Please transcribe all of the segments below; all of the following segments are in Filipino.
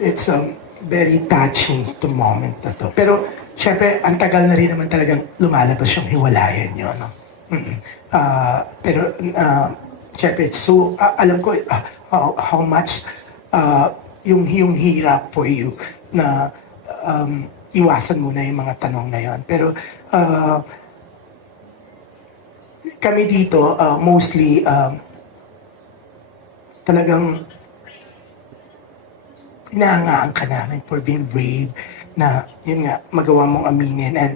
it's very touching to moment na to. Pero, syempre, ang tagal na rin naman talagang lumalabas yung hiwalayan nyo, no? Pero, syempre, so, alam ko how much yung hirap for you na iwasan muna yung mga tanong na yon. Pero, kami dito, mostly, talagang inaangaan ka namin for being brave na, yun nga, magawa mong aminin. And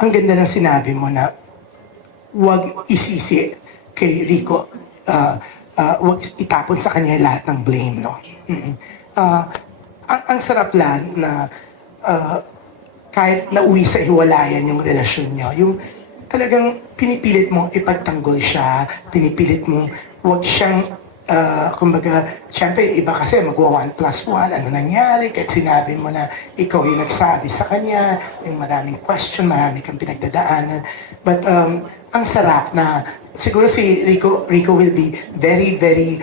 ang ganda ng sinabi mo na huwag isisi kay Rico, huwag itapon sa kanya lahat ng blame, no? Ang sarap lang na kahit nauwi sa hiwalayan yung relasyon nyo, yung talagang pinipilit mong ipagtanggol siya, pinipilit mong huwag siyang kumbaga, syempre, iba kasi magwa 1+1, ano nangyari, kahit sinabi mo na ikaw yung nagsabi sa kanya, yung maraming question, marami kang pinagdadaanan. But, ang sarap na, siguro si Rico will be very, very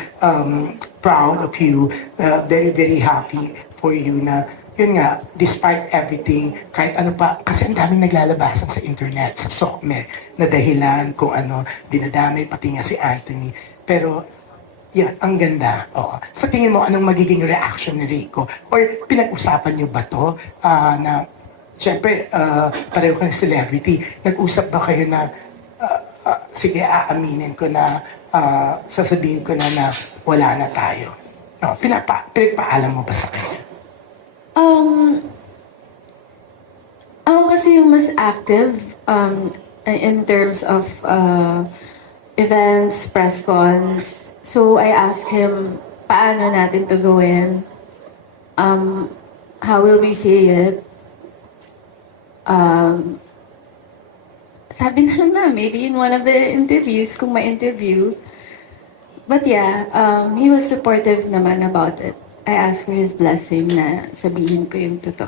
proud of you, very, very happy for you na, yun nga, despite everything, kahit ano pa, kasi ang daming naglalabasan sa internet, sa SOCME, na dahilan kung ano, dinadamay, pati nga si Anthony. Pero, yan, ang ganda. Oo. Sa tingin mo, anong magiging reaction ni Rico? Or pinag-usapan niyo ba to na, syempre, pareho kang celebrity. Nag-usap ba kayo na, sige, aaminin ko na, sasabihin ko na wala na tayo? No, pinagpaalam mo ba sa kanya? Ako kasi yung mas active in terms of events, press cons. So I asked him, paano natin to gawin? How will we say it? Sabi na lang na, maybe in one of the interviews, kung may interview. But yeah, he was supportive naman about it. I asked for his blessing na sabihin ko yung totoo.